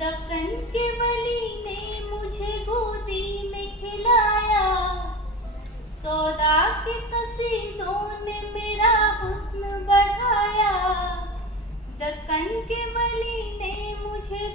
दक्कन के वली ने मुझे गोदी में खिलाया, सौदा के कसीदों ने मेरा हुस्न बढ़ाया। दक्कन के वली ने मुझे